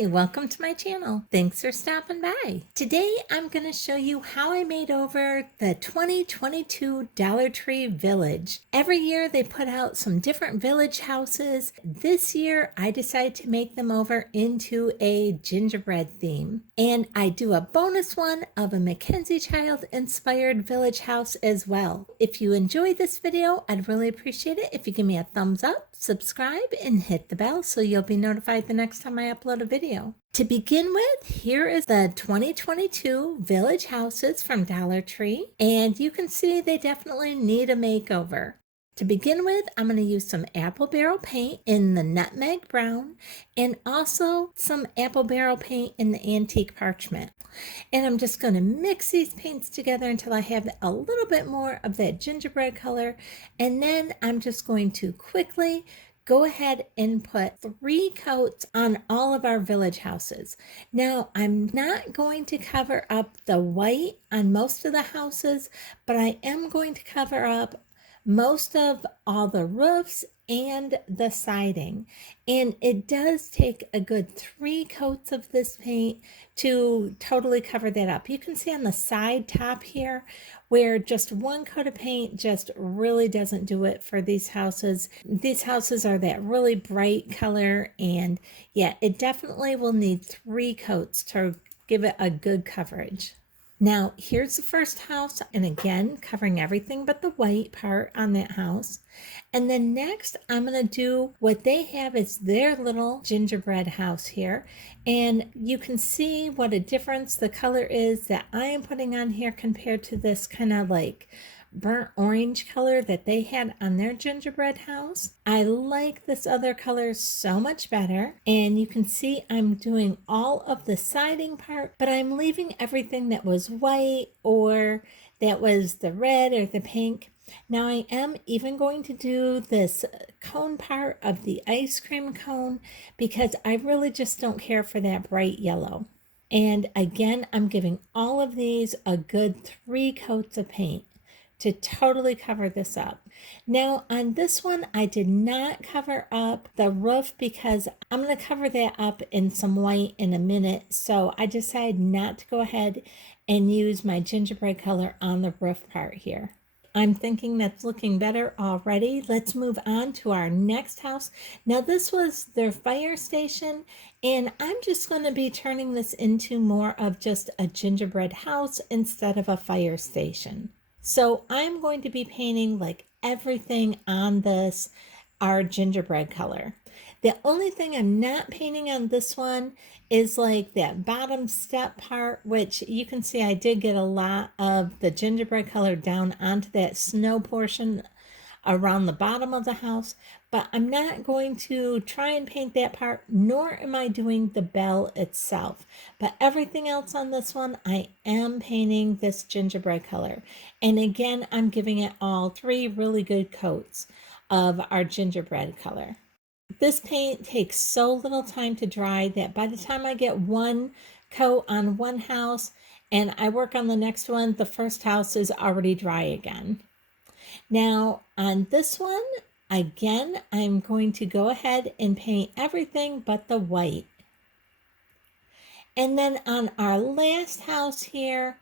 Hi, welcome to my channel. Thanks for stopping by. Today I'm going to show you how I made over the 2022 Dollar Tree Village. Every year they put out some different village houses. This year I decided to make them over into a gingerbread theme. And I do a bonus one of a MacKenzie child inspired village house as well. If you enjoyed this video, I'd really appreciate it if you give me a thumbs up, subscribe, and hit the bell so you'll be notified the next time I upload a video. To begin with, here is the 2022 village houses from Dollar Tree, and you can see they definitely need a makeover. To begin with, I'm going to use some apple barrel paint in the nutmeg brown and also some apple barrel paint in the antique parchment. And I'm just going to mix these paints together until I have a little bit more of that gingerbread color. And then I'm just going to quickly go ahead and put 3 coats on all of our village houses. Now, I'm not going to cover up the white on most of the houses, but I am going to cover up most of all the roofs and the siding. And it does take a good 3 coats of this paint to totally cover that up. You can see on the side top here where just 1 coat of paint just really doesn't do it for these houses. These houses are that really bright color, and yeah, it definitely will need 3 coats to give it a good coverage. Now, here's the first house, and again, covering everything but the white part on that house. And then next, I'm going to do what they have is their little gingerbread house here. And you can see what a difference the color is that I am putting on here compared to this kind of like burnt orange color that they had on their gingerbread house. I like this other color so much better, and you can see I'm doing all of the siding part, but I'm leaving everything that was white or that was the red or the pink. Now I am even going to do this cone part of the ice cream cone because I really just don't care for that bright yellow. And again, I'm giving all of these a good 3 coats of paint to totally cover this up. Now on this one, I did not cover up the roof because I'm going to cover that up in some white in a minute. So I decided not to go ahead and use my gingerbread color on the roof part here. I'm thinking that's looking better already. Let's move on to our next house. Now this was their fire station, and I'm just going to be turning this into more of just a gingerbread house instead of a fire station. So I'm going to be painting like everything on this our gingerbread color. The only thing I'm not painting on this one is like that bottom step part, which you can see I did get a lot of the gingerbread color down onto that snow portion around the bottom of the house, but I'm not going to try and paint that part, nor am I doing the bell itself. But everything else on this one, I am painting this gingerbread color. And again, I'm giving it all 3 really good coats of our gingerbread color. This paint takes so little time to dry that by the time I get 1 coat on one house and I work on the next one, the first house is already dry again. Now on this one, again, I'm going to go ahead and paint everything but the white. And then on our last house here,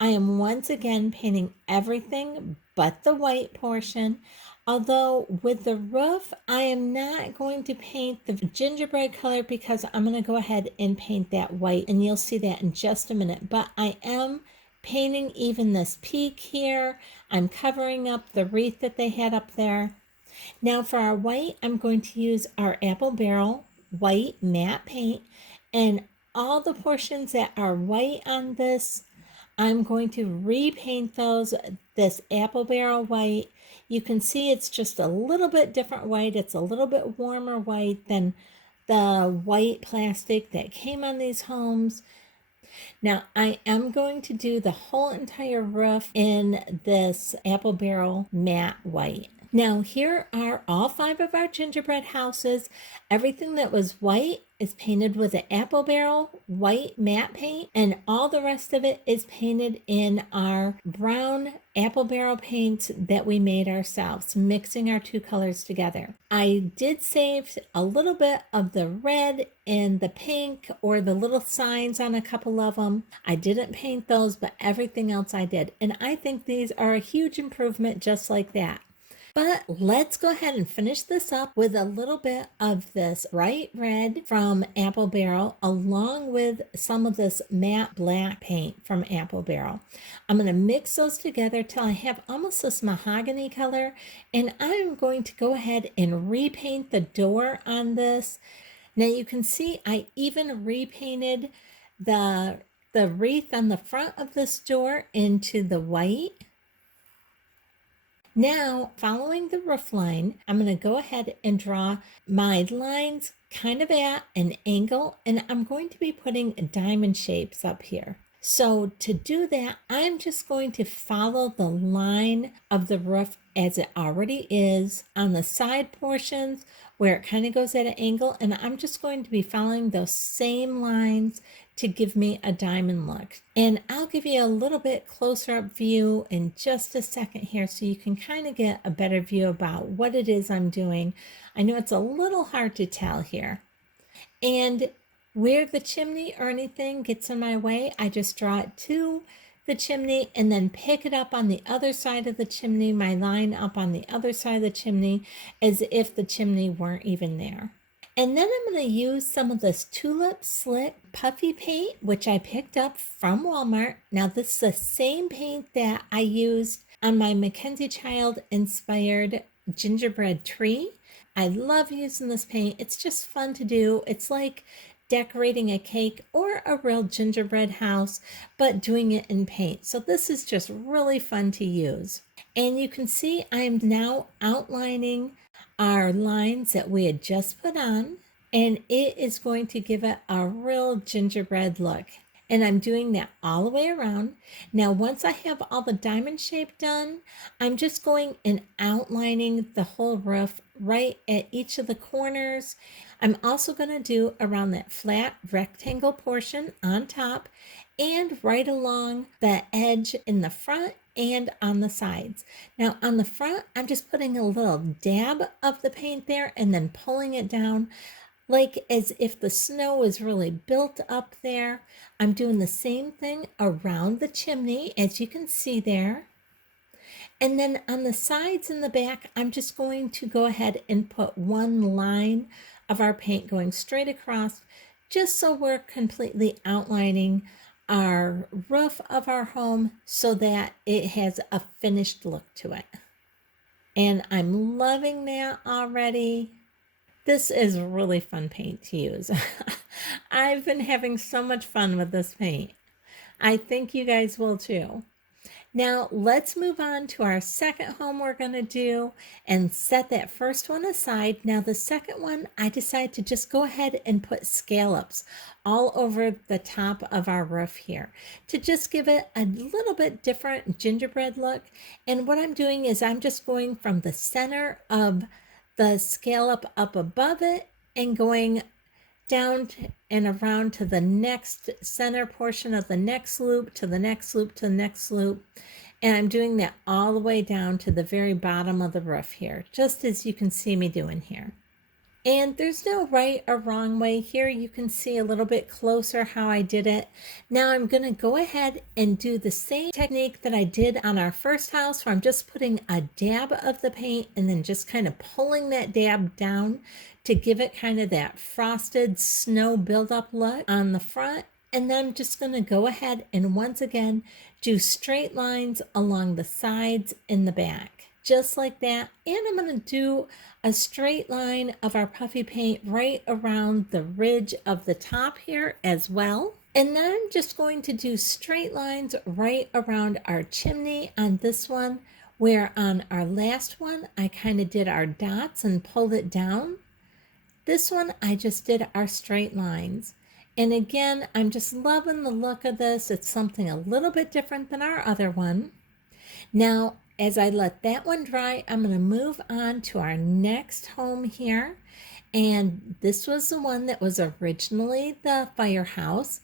I am once again painting everything but the white portion. Although with the roof, I am not going to paint the gingerbread color because I'm going to go ahead and paint that white, and you'll see that in just a minute. But I am painting even this peak here. I'm covering up the wreath that they had up there. Now for our white, I'm going to use our apple barrel white matte paint, and all the portions that are white on this, I'm going to repaint those this apple barrel white. You can see it's just a little bit different white. It's a little bit warmer white than the white plastic that came on these homes. Now I am going to do the whole entire roof in this apple barrel matte white. Now here are all 5 of our gingerbread houses. Everything that was white is painted with an apple barrel white matte paint, and all the rest of it is painted in our brown apple barrel paint that we made ourselves, mixing our two colors together. I did save a little bit of the red and the pink or the little signs on a couple of them. I didn't paint those, but everything else I did. And I think these are a huge improvement just like that. But let's go ahead and finish this up with a little bit of this bright red from Apple Barrel along with some of this matte black paint from Apple Barrel. I'm going to mix those together till I have almost this mahogany color, and I'm going to go ahead and repaint the door on this. Now you can see I even repainted the wreath on the front of this door into the white. Now, following the roof line, I'm going to go ahead and draw my lines kind of at an angle, and I'm going to be putting diamond shapes up here. So to do that, I'm just going to follow the line of the roof as it already is on the side portions where it kind of goes at an angle, and I'm just going to be following those same lines to give me a diamond look. And I'll give you a little bit closer up view in just a second here so you can kind of get a better view about what it is I'm doing. I know it's a little hard to tell here. And where the chimney or anything gets in my way, I just draw it to the chimney and then pick it up on the other side of the chimney, my line up on the other side of the chimney, as if the chimney weren't even there. And then I'm going to use some of this Tulip Slick Puffy paint, which I picked up from Walmart. Now this is the same paint that I used on my MacKenzie Child inspired gingerbread tree. I love using this paint. It's just fun to do. It's like decorating a cake or a real gingerbread house, but doing it in paint. So this is just really fun to use. And you can see I'm now outlining our lines that we had just put on, and it is going to give it a real gingerbread look. And I'm doing that all the way around. Now, once I have all the diamond shape done, I'm just going and outlining the whole roof right at each of the corners. I'm also going to do around that flat rectangle portion on top and right along the edge in the front and on the sides. Now on the front, I'm just putting a little dab of the paint there and then pulling it down like as if the snow is really built up there. I'm doing the same thing around the chimney, as you can see there. And then on the sides and the back, I'm just going to go ahead and put one line of our paint going straight across, just so we're completely outlining our roof of our home so that it has a finished look to it. And I'm loving that already. This is really fun paint to use. I've been having so much fun with this paint. I think you guys will too. Now let's move on to our second home we're going to do and set that first one aside. Now the second one, I decided to just go ahead and put scallops all over the top of our roof here to just give it a little bit different gingerbread look. And what I'm doing is I'm just going from the center of the scallop up above it and going down and around to the next center portion of the next loop, to the next loop, to the next loop. And I'm doing that all the way down to the very bottom of the roof here, just as you can see me doing here. And there's no right or wrong way here. You can see a little bit closer how I did it. Now I'm going to go ahead and do the same technique that I did on our first house, where I'm just putting a dab of the paint and then just kind of pulling that dab down to give it kind of that frosted snow buildup look on the front. And then I'm just going to go ahead and once again do straight lines along the sides and the back, just like that. And I'm going to do a straight line of our puffy paint right around the ridge of the top here as well. And then I'm just going to do straight lines right around our chimney on this one, where on our last one, I kind of did our dots and pulled it down. This one, I just did our straight lines. And again, I'm just loving the look of this. It's something a little bit different than our other one. Now, as I let that one dry, I'm going to move on to our next home here. And this was the one that was originally the firehouse.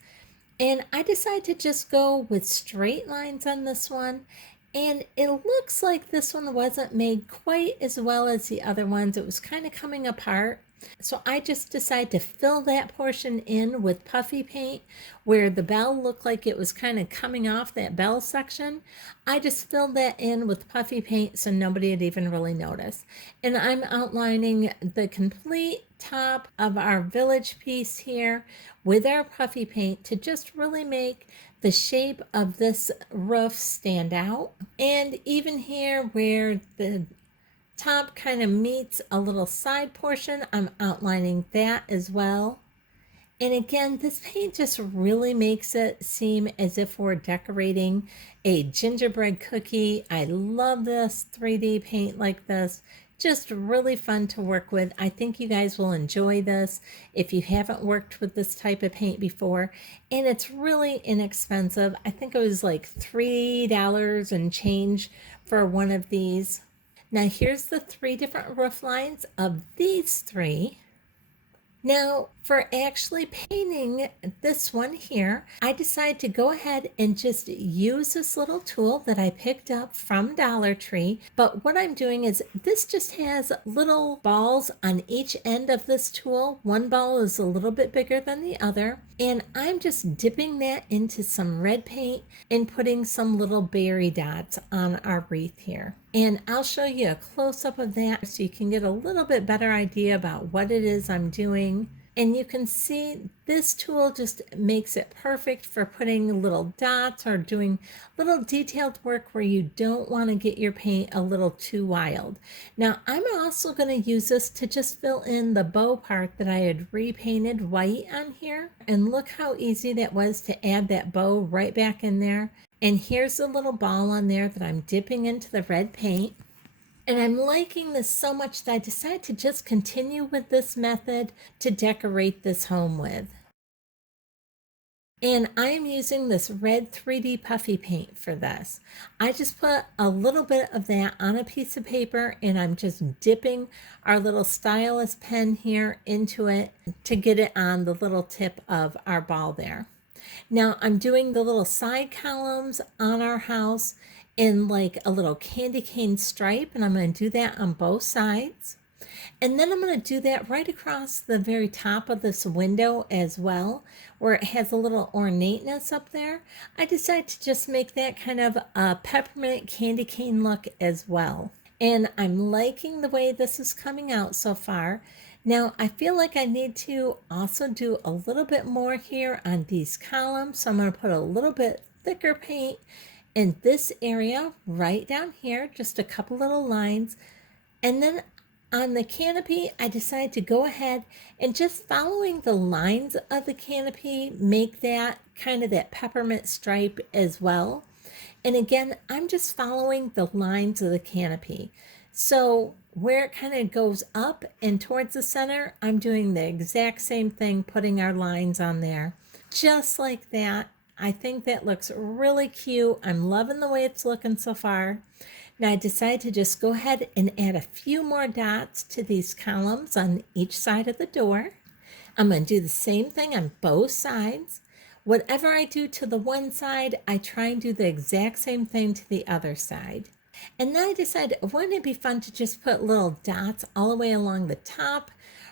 And I decided to just go with straight lines on this one. And it looks like this one wasn't made quite as well as the other ones. It was kind of coming apart. So I just decided to fill that portion in with puffy paint where the bell looked like it was kind of coming off that bell section. I just filled that in with puffy paint so nobody had even really noticed. And I'm outlining the complete top of our village piece here with our puffy paint to just really make the shape of this roof stand out. And even here where the top kind of meets a little side portion, I'm outlining that as well. And again, this paint just really makes it seem as if we're decorating a gingerbread cookie. I love this 3D paint like this. Just really fun to work with. I think you guys will enjoy this if you haven't worked with this type of paint before. And it's really inexpensive. I think it was like $3 and change for one of these. Now here's the 3 different roof lines of these 3. Now, for actually painting this one here, I decided to go ahead and just use this little tool that I picked up from Dollar Tree. But what I'm doing is this just has little balls on each end of this tool. One ball is a little bit bigger than the other. And I'm just dipping that into some red paint and putting some little berry dots on our wreath here. And I'll show you a close-up of that so you can get a little bit better idea about what it is I'm doing. And you can see this tool just makes it perfect for putting little dots or doing little detailed work where you don't want to get your paint a little too wild. Now I'm also going to use this to just fill in the bow part that I had repainted white on here. And look how easy that was to add that bow right back in there. And here's the little ball on there that I'm dipping into the red paint. And I'm liking this so much that I decided to just continue with this method to decorate this home with. And I am using this red 3D puffy paint for this. I just put a little bit of that on a piece of paper and I'm just dipping our little stylus pen here into it to get it on the little tip of our ball there. Now I'm doing the little side columns on our house in like a little candy cane stripe, and I'm going to do that on both sides. And then I'm going to do that right across the very top of this window as well, where it has a little ornateness up there. I decided to just make that kind of a peppermint candy cane look as well. And I'm liking the way this is coming out so far. Now I feel like I need to also do a little bit more here on these columns. So I'm going to put a little bit thicker paint in this area right down here, just a couple little lines. And then on the canopy, I decided to go ahead and just following the lines of the canopy, make that kind of that peppermint stripe as well. And again, I'm just following the lines of the canopy. So where it kind of goes up and towards the center, I'm doing the exact same thing, putting our lines on there, just like that. I think that looks really cute. I'm loving the way it's looking so far. Now I decided to just go ahead and add a few more dots to these columns on each side of the door. I'm going to do the same thing on both sides. Whatever I do to the one side, I try and do the exact same thing to the other side. And then I decided, wouldn't it be fun to just put little dots all the way along the top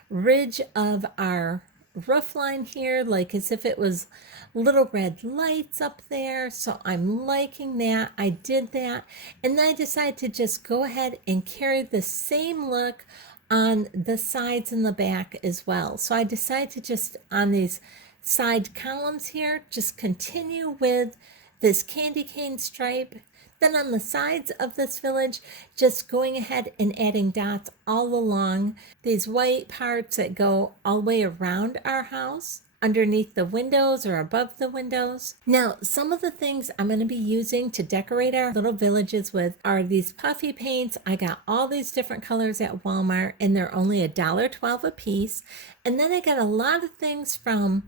ridge of our roof line here, like as if it was little red lights up there. So I'm liking that. I did that. And then I decided to just go ahead and carry the same look on the sides and the back as well. So I decided to just on these side columns here, just continue with this candy cane stripe. Then on the sides of this village, just going ahead and adding dots all along these white parts that go all the way around our house, underneath the windows or above the windows. Now, some of the things I'm going to be using to decorate our little villages with are these puffy paints. I got all these different colors at Walmart and they're only $1.12 a piece. And then I got a lot of things from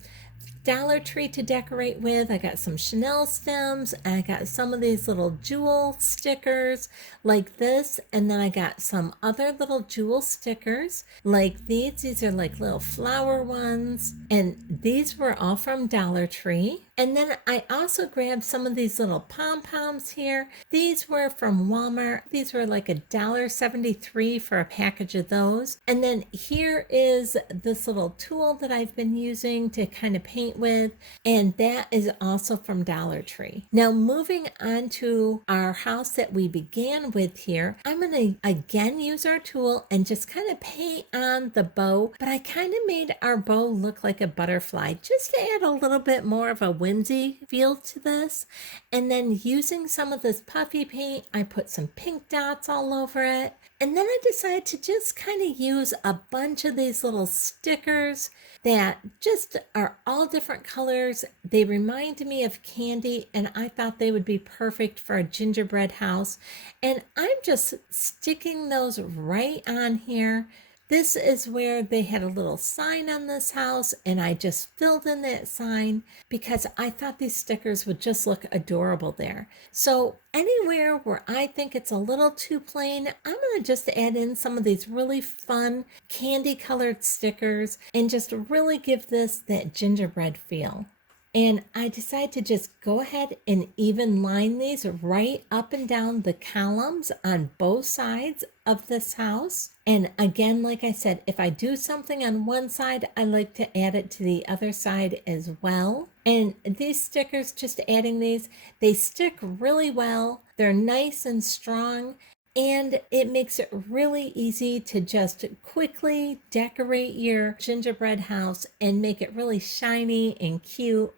Dollar Tree to decorate with. I got some Chanel stems, and I got some of these little jewel stickers like this, and then I got some other little jewel stickers like these. These are like little flower ones, and these were all from Dollar Tree. And then I also grabbed some of these little pom-poms here. These were from Walmart. These were like $1.73 for a package of those. And then here is this little tool that I've been using to kind of paint with, and that is also from Dollar Tree. Now moving on to our house that we began with here, I'm going to again use our tool and just kind of paint on the bow, but I kind of made our bow look like a butterfly just to add a little bit more of a whimsy feel to this. And then using some of this puffy paint, I put some pink dots all over it. And then I decided to just kind of use a bunch of these little stickers that just are all different colors. They remind me of candy, and I thought they would be perfect for a gingerbread house. And I'm just sticking those right on here. This is where they had a little sign on this house, and I just filled in that sign because I thought these stickers would just look adorable there. So anywhere where I think it's a little too plain, I'm going to just add in some of these really fun candy colored stickers and just really give this that gingerbread feel. And I decided to just go ahead and even line these right up and down the columns on both sides of this house. And again, like I said, if I do something on one side, I like to add it to the other side as well. And these stickers, just adding these, they stick really well. They're nice and strong. And it makes it really easy to just quickly decorate your gingerbread house and make it really shiny and cute.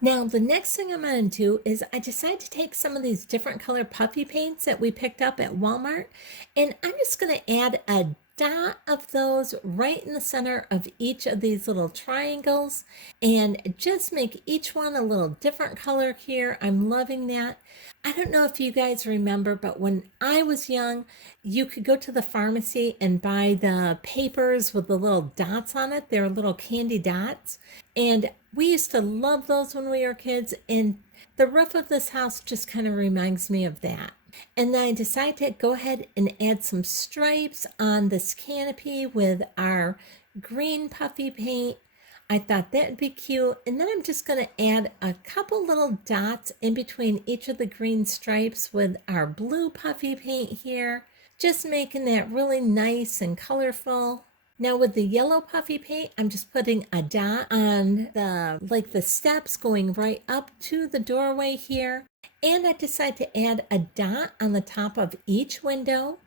Now, the next thing I'm going to do is I decided to take some of these different color puffy paints that we picked up at Walmart, and I'm just going to add a dot of those right in the center of each of these little triangles and just make each one a little different color here. I'm loving that. I don't know if you guys remember, but when I was young, you could go to the pharmacy and buy the papers with the little dots on it. They're little candy dots. And we used to love those when we were kids. And the roof of this house just kind of reminds me of that. And then I decided to go ahead and add some stripes on this canopy with our green puffy paint. I thought that would be cute. And then I'm just going to add a couple little dots in between each of the green stripes with our blue puffy paint here, just making that really nice and colorful. Now with the yellow puffy paint, I'm just putting a dot on the steps going right up to the doorway here. And I decided to add a dot on the top of each window.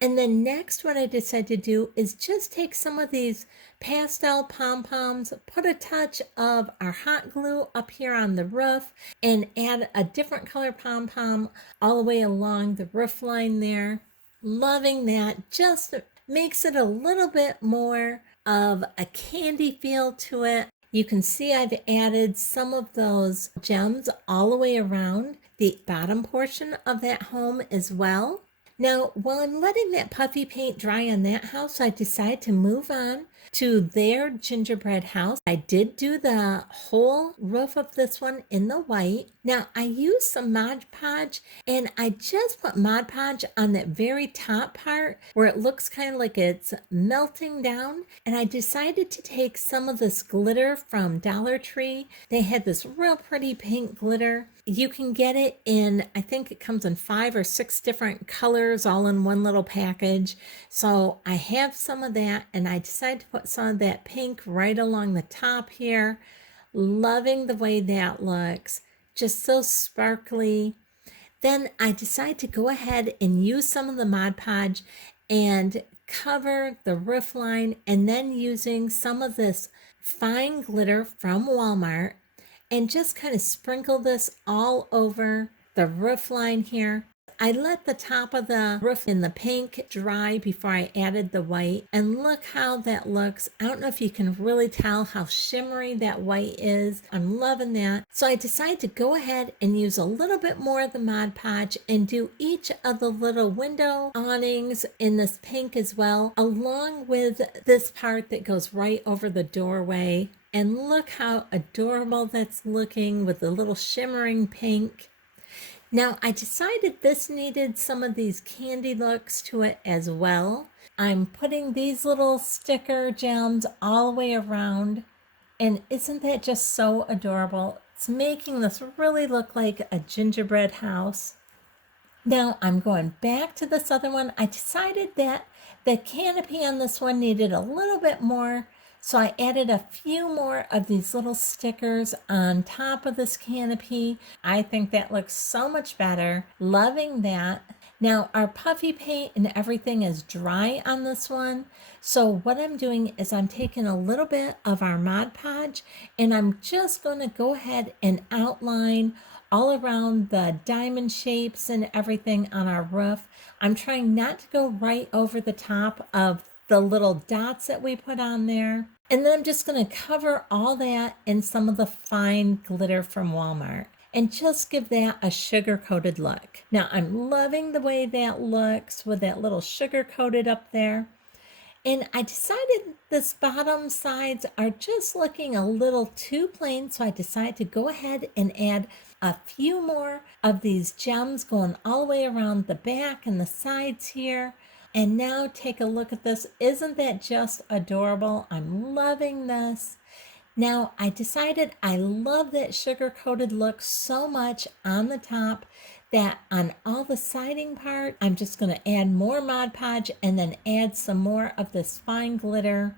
And then next, what I decided to do is just take some of these pastel pom-poms, put a touch of our hot glue up here on the roof, and add a different color pom-pom all the way along the roof line there. Loving that. Just makes it a little bit more of a candy feel to it. You can see I've added some of those gems all the way around the bottom portion of that home as well. Now, while I'm letting that puffy paint dry on that house, I decided to move on to their gingerbread house. I did do the whole roof of this one in the white. Now, I used some Mod Podge, and I just put Mod Podge on that very top part where it looks kind of like it's melting down. And I decided to take some of this glitter from Dollar Tree. They had this real pretty pink glitter. You can get it in, I think it comes in 5 or 6 different colors all in one little package. So I have some of that, and I decided to put some of that pink right along the top here. Loving the way that looks. Just so sparkly. Then I decided to go ahead and use some of the Mod Podge and cover the roof line, and then using some of this fine glitter from Walmart and just kind of sprinkle this all over the roof line here. I let the top of the roof in the pink dry before I added the white, and look how that looks. I don't know if you can really tell how shimmery that white is. I'm loving that. So I decided to go ahead and use a little bit more of the Mod Podge and do each of the little window awnings in this pink as well, along with this part that goes right over the doorway. And look how adorable that's looking with the little shimmering pink. Now I decided this needed some of these candy looks to it as well. I'm putting these little sticker gems all the way around. And isn't that just so adorable? It's making this really look like a gingerbread house. Now I'm going back to this other one. I decided that the canopy on this one needed a little bit more. So I added a few more of these little stickers on top of this canopy. I think that looks so much better. Loving that. Now our puffy paint and everything is dry on this one. So what I'm doing is I'm taking a little bit of our Mod Podge and I'm just going to go ahead and outline all around the diamond shapes and everything on our roof. I'm trying not to go right over the top of the little dots that we put on there. And then I'm just going to cover all that in some of the fine glitter from Walmart and just give that a sugar-coated look. Now I'm loving the way that looks with that little sugar-coated up there. And I decided this bottom sides are just looking a little too plain, so I decided to go ahead and add a few more of these gems going all the way around the back and the sides here. And now take a look at this. Isn't that just adorable? I'm loving this. Now I decided I love that sugar-coated look so much on the top that on all the siding part, I'm just going to add more Mod Podge and then add some more of this fine glitter.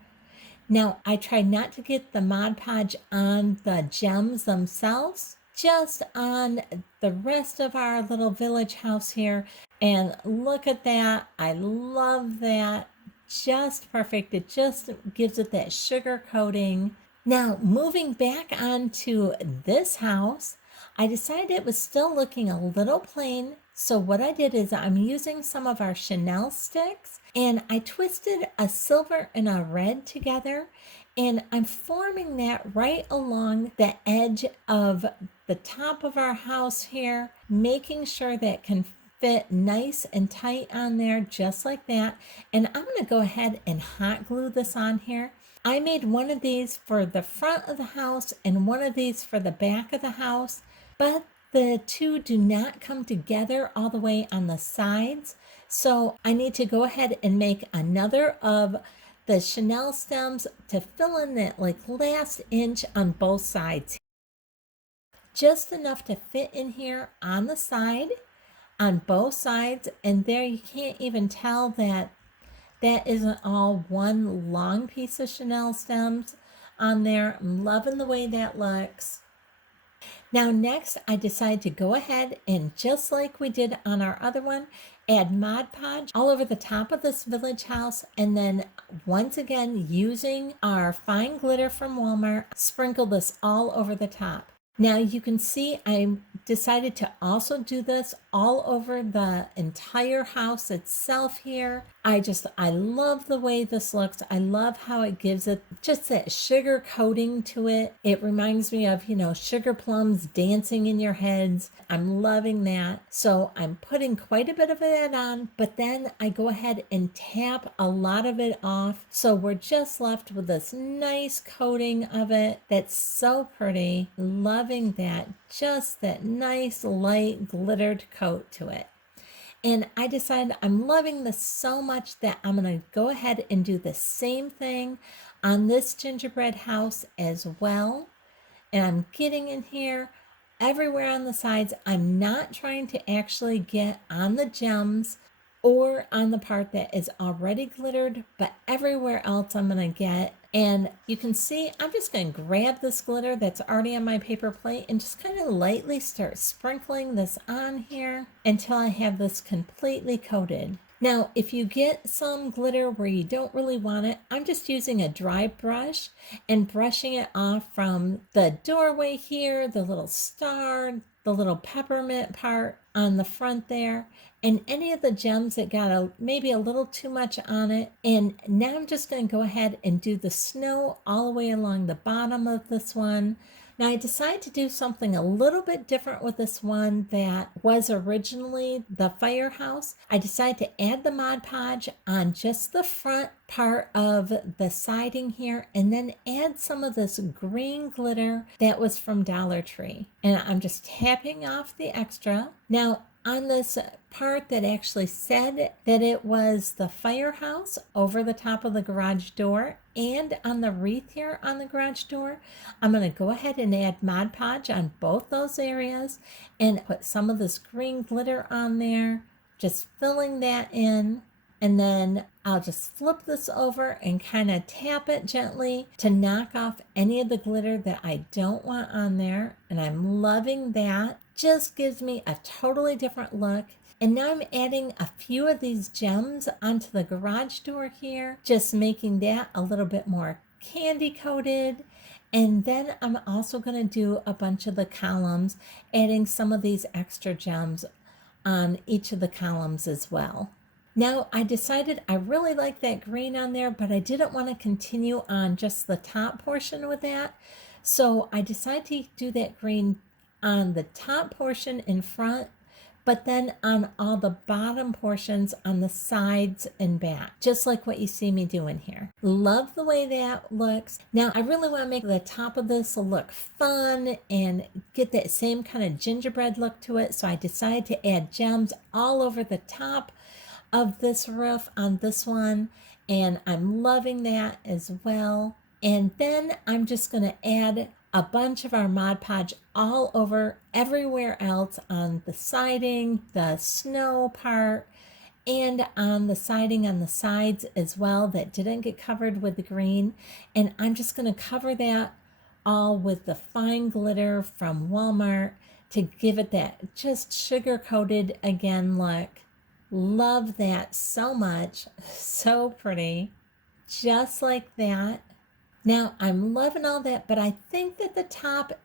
Now I tried not to get the Mod Podge on the gems themselves, just on the rest of our little village house here. And look at that. I love that. Just perfect. It just gives it that sugar coating. Now, moving back onto this house, I decided it was still looking a little plain. So what I did is I'm using some of our Chanel sticks and I twisted a silver and a red together and I'm forming that right along the edge of the top of our house here, making sure that can fit nice and tight on there just like that. And I'm going to go ahead and hot glue this on here. I made one of these for the front of the house and one of these for the back of the house, but the two do not come together all the way on the sides. So I need to go ahead and make another of the Chanel stems to fill in that like last inch on both sides. Just enough to fit in here on the side, on both sides, and there you can't even tell that that isn't all one long piece of Chanel stems on there. I'm loving the way that looks. Now next, I decided to go ahead and just like we did on our other one, add Mod Podge all over the top of this village house. And then once again, using our fine glitter from Walmart, sprinkle this all over the top. Now you can see I decided to also do this all over the entire house itself here. I love the way this looks. I love how it gives it just that sugar coating to it. It reminds me of, sugar plums dancing in your heads. I'm loving that. So I'm putting quite a bit of it on, but then I go ahead and tap a lot of it off. So we're just left with this nice coating of it that's so pretty. Loving that, just that nice light glittered coat to it. And I decided I'm loving this so much that I'm going to go ahead and do the same thing on this gingerbread house as well. And I'm getting in here everywhere on the sides. I'm not trying to actually get on the gems or on the part that is already glittered, but everywhere else I'm going to get. And you can see I'm just going to grab this glitter that's already on my paper plate and just kind of lightly start sprinkling this on here until I have this completely coated. Now, if you get some glitter where you don't really want it, I'm just using a dry brush and brushing it off from the doorway here, the little star, the little peppermint part on the front there, and any of the gems that got maybe a little too much on it. And now I'm just going to go ahead and do the snow all the way along the bottom of this one. Now I decided to do something a little bit different with this one that was originally the firehouse. I decided to add the Mod Podge on just the front part of the siding here and then add some of this green glitter that was from Dollar Tree. And I'm just tapping off the extra. Now on this part that actually said that it was the firehouse over the top of the garage door and on the wreath here on the garage door, I'm going to go ahead and add Mod Podge on both those areas and put some of this green glitter on there, just filling that in. And then I'll just flip this over and kind of tap it gently to knock off any of the glitter that I don't want on there. And I'm loving that. Just gives me a totally different look. And now I'm adding a few of these gems onto the garage door here, just making that a little bit more candy coated. And then I'm also going to do a bunch of the columns, adding some of these extra gems on each of the columns as well. Now I decided I really like that green on there, but I didn't want to continue on just the top portion with that. So I decided to do that green on the top portion in front, but then on all the bottom portions on the sides and back, just like what you see me doing here. Love the way that looks. Now I really want to make the top of this look fun and get that same kind of gingerbread look to it. So I decided to add gems all over the top of this roof on this one, and I'm loving that as well. And then I'm just going to add a bunch of our Mod Podge all over everywhere else on the siding, the snow part, and on the siding on the sides as well that didn't get covered with the green. And I'm just going to cover that all with the fine glitter from Walmart to give it that just sugar coated again look. Love that so much. So pretty. Just like that. Now I'm loving all that, but I think that the top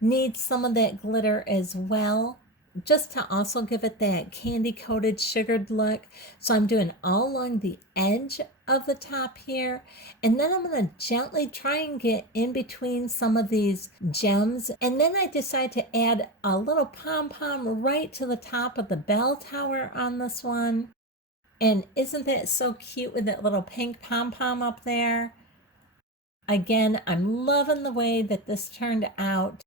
needs some of that glitter as well, just to also give it that candy coated sugared look. So I'm doing all along the edge of the top here, and then I'm going to gently try and get in between some of these gems. And then I decide to add a little pom-pom right to the top of the bell tower on this one. And isn't that so cute with that little pink pom-pom up there? Again, I'm loving the way that this turned out.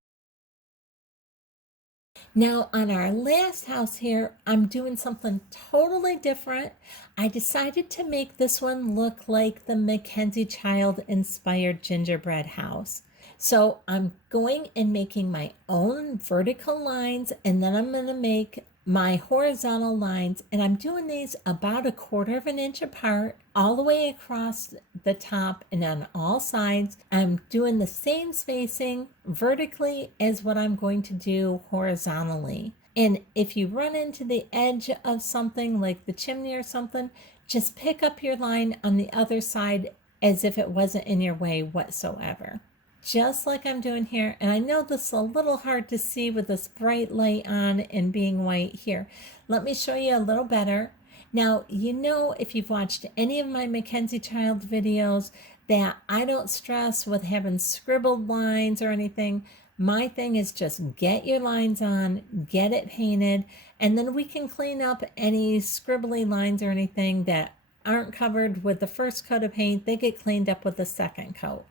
Now on our last house here, I'm doing something totally different. I decided to make this one look like the MacKenzie child inspired gingerbread house. So I'm going and making my own vertical lines, and then I'm going to make my horizontal lines, and I'm doing these about 1/4 of an inch apart all the way across the top and on all sides. I'm doing the same spacing vertically as what I'm going to do horizontally. And if you run into the edge of something like the chimney or something, just pick up your line on the other side as if it wasn't in your way whatsoever. Just like I'm doing here. And I know this is a little hard to see with this bright light on and being white here. Let me show you a little better. Now, you know, if you've watched any of my MacKenzie child videos, that I don't stress with having scribbled lines or anything. My thing is just get your lines on, get it painted, and then we can clean up any scribbly lines or anything that aren't covered with the first coat of paint. They get cleaned up with the second coat.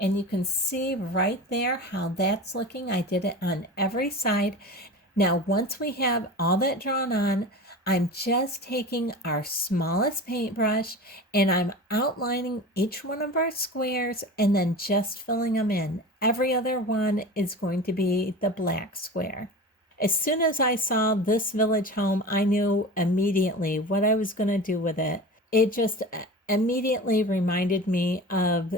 And you can see right there how that's looking. I did it on every side. Now, once we have all that drawn on, I'm just taking our smallest paintbrush and I'm outlining each one of our squares and then just filling them in. Every other one is going to be the black square. As soon as I saw this village home, I knew immediately what I was going to do with it. It just immediately reminded me of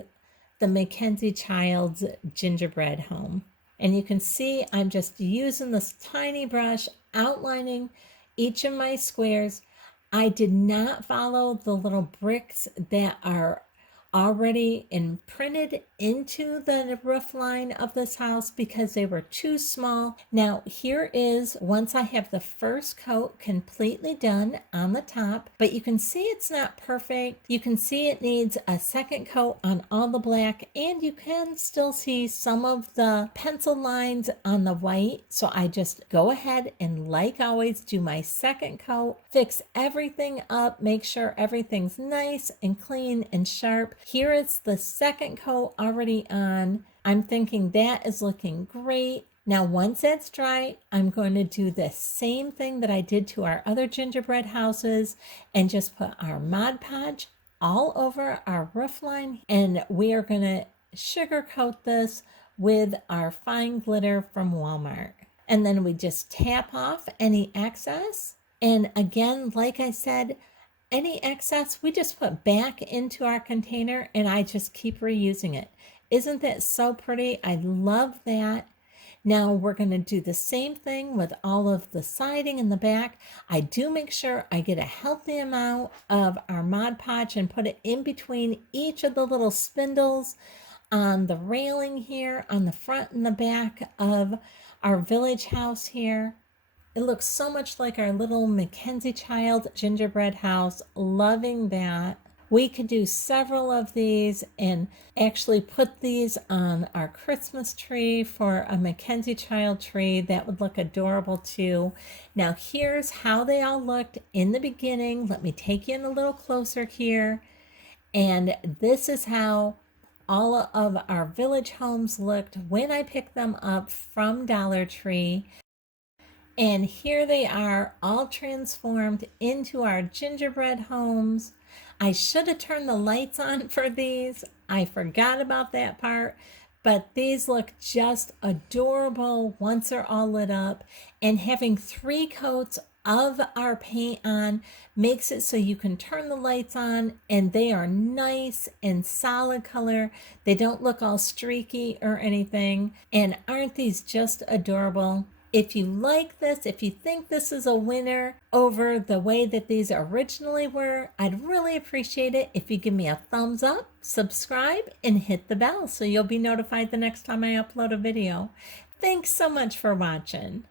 the MacKenzie child's gingerbread home. And you can see I'm just using this tiny brush, outlining each of my squares. I did not follow the little bricks that are already imprinted into the roof line of this house because they were too small. Now here is once I have the first coat completely done on the top, but you can see it's not perfect. You can see it needs a second coat on all the black, and you can still see some of the pencil lines on the white. So I just go ahead and, like always, do my second coat, fix everything up, make sure everything's nice and clean and sharp. Here is the second coat already on. I'm thinking that is looking great. Now, once that's dry, I'm going to do the same thing that I did to our other gingerbread houses and just put our Mod Podge all over our roof line. And we are going to sugar coat this with our fine glitter from Walmart. And then we just tap off any excess. And again, like I said, any excess we just put back into our container, and I just keep reusing it. Isn't that so pretty? I love that. Now we're going to do the same thing with all of the siding in the back. I do make sure I get a healthy amount of our Mod Podge and put it in between each of the little spindles on the railing here on the front and the back of our village house here. It looks so much like our little MacKenzie child gingerbread house. Loving that. We could do several of these and actually put these on our Christmas tree for a MacKenzie child tree. That would look adorable too. Now here's how they all looked in the beginning. Let me take you in a little closer here. And this is how all of our village homes looked when I picked them up from Dollar Tree. And here they are, all transformed into our gingerbread homes. I should have turned the lights on for these. I forgot about that part, but these look just adorable once they're all lit up. And having 3 coats of our paint on makes it so you can turn the lights on and they are nice and solid color. They don't look all streaky or anything. And aren't these just adorable? If you like this, if you think this is a winner over the way that these originally were, I'd really appreciate it if you give me a thumbs up, subscribe, and hit the bell so you'll be notified the next time I upload a video. Thanks so much for watching.